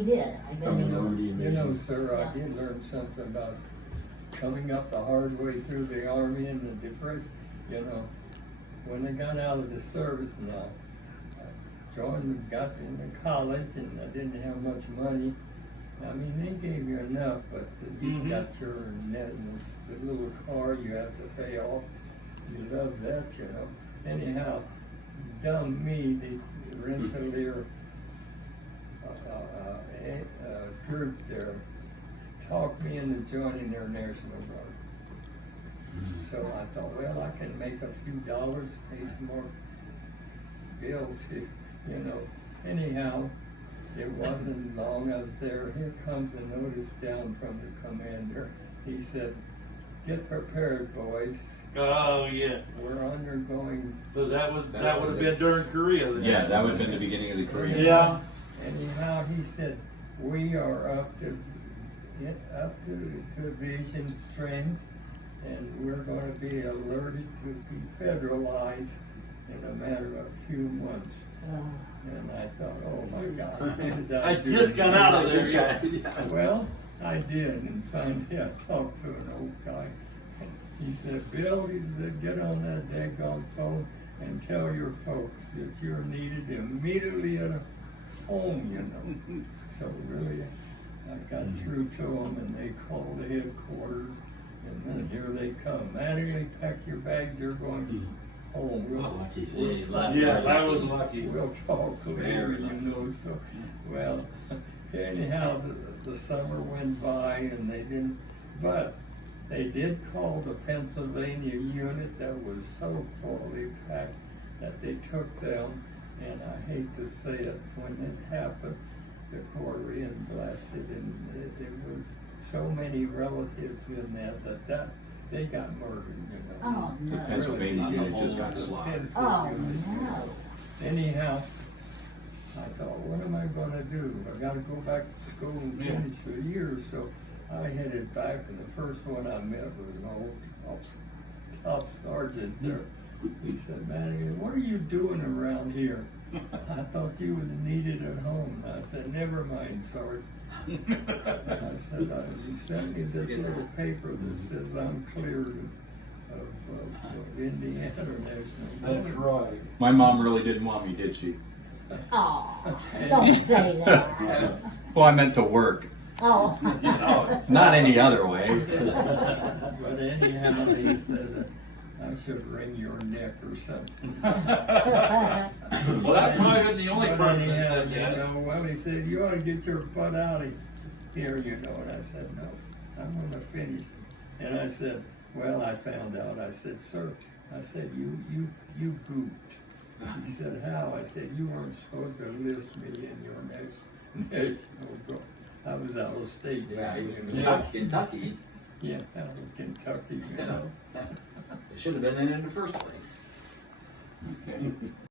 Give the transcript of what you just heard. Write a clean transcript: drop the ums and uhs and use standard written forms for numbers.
he did. I bet he did. You know, sir, I did learn something about coming up the hard way through the Army and the Depression. You know, when I got out of the service now, I got into college and I didn't have much money. I mean, they gave you enough, but you got your net and the little car you have to pay off. You love that, you know. Anyhow, dumb me, the Rensselaer group there talked me into joining their National Guard. So I thought, well, I can make a few dollars, pay some more bills, you know. Anyhow, it wasn't long I was there. Here comes a notice down from the commander. He said, "Get prepared, boys. Oh yeah. We're undergoing." So that would have been during Korea then. Yeah, that would have been the beginning of the Korean. Yeah. Anyhow, he said, "We are up to division strength, and we're going to be alerted to be federalized in a matter of a few months." And I thought, oh my God, what did I do? just got out of there. Well, I did, and finally I talked to an old guy. And he said, "Bill," he said, "get on that daggone phone and tell your folks that you're needed immediately at home, you know." So really, I got through to them, and they called the headquarters, and then here they come. "Mattingly, pack your bags, you're going home. Yeah, that was lucky. We'll talk later, you know." So, well, anyhow, the summer went by and they didn't, but they did call the Pennsylvania unit that was so fully packed that they took them, and I hate to say it, when it happened, the Korean blasted, and it was so many relatives in that they got murdered, you know. Oh, no. The Pennsylvania Really, unit just got slaughtered. Oh, Pennsylvania. no. Anyhow, I thought, what am I gonna do? I gotta go back to school and finish the year, so I headed back, and the first one I met was an old top sergeant there. He said, "Man, what are you doing around here? I thought you was needed at home." I said, "Never mind, Sarge." I said, "You sent me this little paper that says I'm cleared of Indiana National." That's right. My mom really didn't want me, did she? Oh, don't say that. Well, I meant to work, Oh. not any other way. But anyhow, he said I should wring your neck or something. Well, that's probably the only But person anyhow, that said you that. know, well, he said, "You ought to get your butt out of here, you know." And I said, "No, I'm going to finish." And I said, well, I found out. I said, "Sir," I said, you goofed." He said, "How?" I said, "You weren't supposed to list me in your national guard." I was out of state. Yeah, he was you from know. Kentucky. Yeah, out of Kentucky, you know. It should have been in the first place. Okay.